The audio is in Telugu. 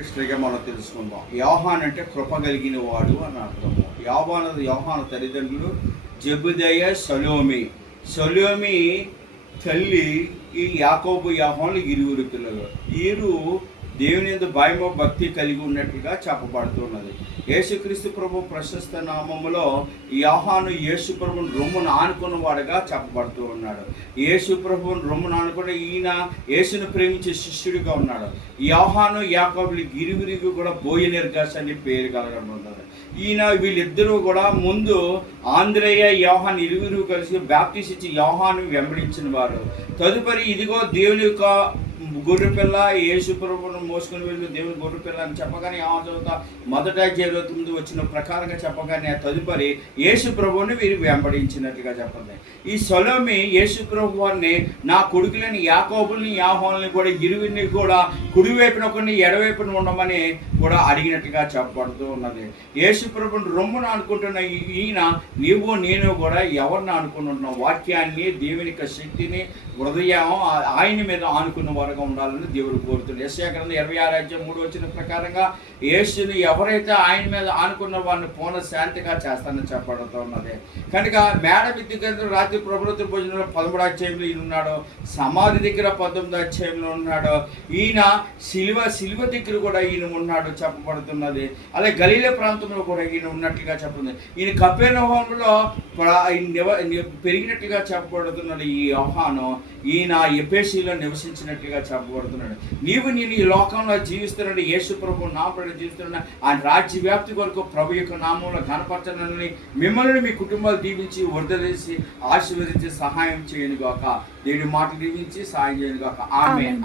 హిస్టరీగా మనం తెలుసుకుందాం. యోహాన్ అంటే కృప కలిగిన వాడు అని అర్థము. యోహాను తల్లిదండ్రులు జెబెదయి, సలోమి. సలోమి తల్లి ఈ యాకోబు, యోహానులు ఇరువురు పిల్లలు. వీరు దేవుని యందు భయము భక్తి కలిగి ఉన్నట్టుగా చెప్పబడుతున్నది. యేసుక్రీస్తు ప్రభు ప్రశస్త నామములో యోహాను యేసు ప్రభుని రొమ్మును ఆనుకున్న వాడుగా చెప్పబడుతూ ఉన్నాడు. యేసు ప్రభుని రొమ్మును ఆనుకుని ఈయన యేసును ప్రేమించే శిష్యుడిగా ఉన్నాడు. యోహాను యాకోబులు ఇరువురికి కూడా బోయనెర్గాస్ అని పేరు కలగనున్నది. వీళ్ళిద్దరూ కూడా ముందు ఆంద్రేయ, యోహాను ఇరువురు కలిసి బాప్టిస్ట్ ఇచ్చి యోహాను వెంబడించిన వారు. తదుపరి ఇదిగో దేవుని యొక్క గొర్రెపిల్ల, యేసు ప్రభువును మోసుకొని వెళ్ళి దేవుని గొర్రెపిల్ల అని చెప్పగానే చదువుతా మొదట 29 వచ్చిన ప్రకారంగా చెప్పగానే తదుపరి యేసు ప్రభువుని వీరు వెంబడించినట్లుగా చెప్పండి. ఈ సలోమి యేసు ప్రభువుని నా కొడుకులని యాకోబుల్ని, యోహానుల్ని కూడా ఇరువురిని కూడా కుడివైపున కొన్ని ఎడవైపున ఉండమని కూడా అడిగినట్టుగా చెప్పబడుతూ ఉన్నది. యేసు ప్రభుని రొమ్మును అనుకుంటున్న ఈయన నీవు నేను కూడా ఎవరిని అనుకుంటున్నాం? వాక్యాన్ని, దేవుని యొక్క శక్తిని, హృదయం ఆయన మీద ఆనుకున్న వారుగా ఉండాలని దేవుడు కోరుతుంది. యెషయా గ్రంథం 26:3 వచ్చిన ప్రకారంగా యేసుని ఎవరైతే ఆయన మీద ఆనుకున్న వారిని పూర్ణ శాంతిగా చేస్తానని చెప్పబడుతూ ఉన్నది. కనుక మేడ మిద్ది దగ్గర రాత్రి ప్రభుత్వ భోజనంలో 13వ అధ్యాయంలో ఈయన ఉన్నాడు. సమాధి దగ్గర 19వ అధ్యాయంలో ఉన్నాడు. ఈయన శిలువ దగ్గర కూడా ఈయన ఉన్నాడు చెప్పబడుతున్నది. అలాగే గలీలే ప్రాంతంలో కూడా ఈయన ఉన్నట్లుగా చెప్తుంది. ఈయన కపెర్నహూములో పెరిగినట్టుగా చెప్పబడుతున్నాడు. ఈ యోహాను ఈయన ఎఫెసీలో నివసించినట్టుగా చెప్పబడుతున్నాడు. నేను ఈ లోకంలో జీవిస్తున్నాడు, యేసు ప్రభు నామములో జీవిస్తున్నాడు. ఆయన రాజ్య వ్యాప్తి కొరకు ప్రభు యొక్క నామంలో ఘనపరచాలని మిమ్మల్ని మీ కుటుంబాలు దీవించి వర్ధలేసి ఆశీర్వదించి సహాయం చేయను గాక. దేవుడి మాటలు దీవించి సహాయం చేయను గాక. ఆమేన్.